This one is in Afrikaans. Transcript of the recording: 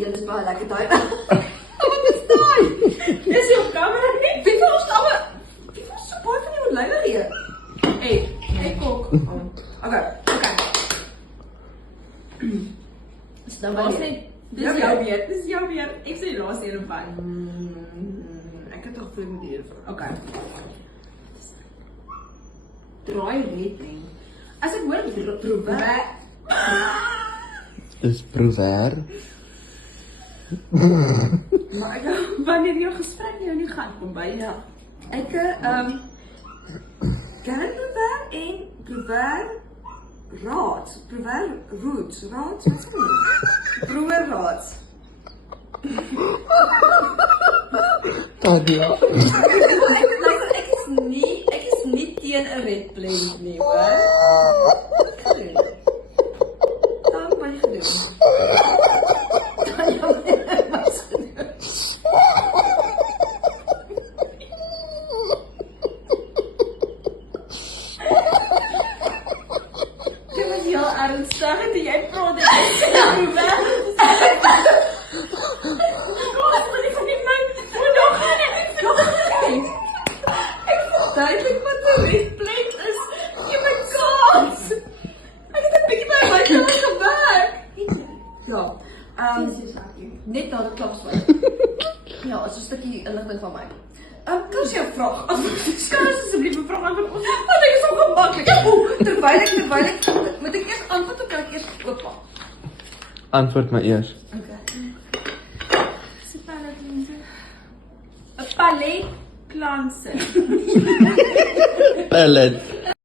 Dit is baie lekker daai. Wat is daai? Dis jou kamera nie? Wie was so baie van die olywe hier? Hey, kok. Okay. Is nou maar net. Dis jou weer. Ek sê die laaste een op by. Ek het toch veel met die Okay. Draai red nie. As ek hoor proewe. Dis proewer. Maar ek Wanneer jou gesprek jou nie gaan kom by. ja. Ek Karen proewer en proewer raads. Proewer roots. Raads, wat sê jy? Proewer raads. Tanya. Ek is nie teen 'n red blend nie, hoor. Dan wat jy gedoen. Dit was heel ernstig en jy praat dit proewer. Duidelijk wat de redplek is. Je bent kaas. Ik heb een beetje bij my kant gewerk. Ja. Net na de klapswijk. Ja, dat is een stukje inligting van mij. Kan je een vraag? Kan je alsjeblieft een vraag antwoorden? Want dat is zo gemakkelijk. Terwijl ik, moet ik eerst antwoorden of kan ik eerst opa? Antwoord maar eers. Oké. Een palet planten. Pellet.